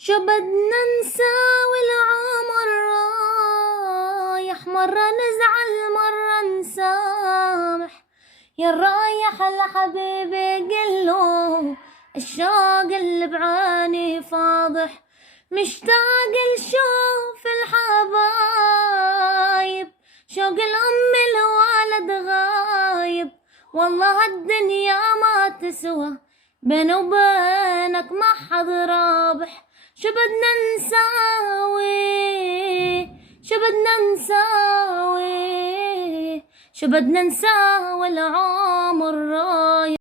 شو بدنا نساوي العمر رايح، مرة نزعل مرة نسامح. يا رايح لحبيبي قله الشوق اللي بعاني فاضح، مشتاق لشوف الحبايب، شوق الأم الوالد غايب. والله الدنيا ما تسوى بيني وبينك ما حد رابح. شو بدنا نساوي، شو بدنا نساوي، شو بدنا نساوي العمر رايح.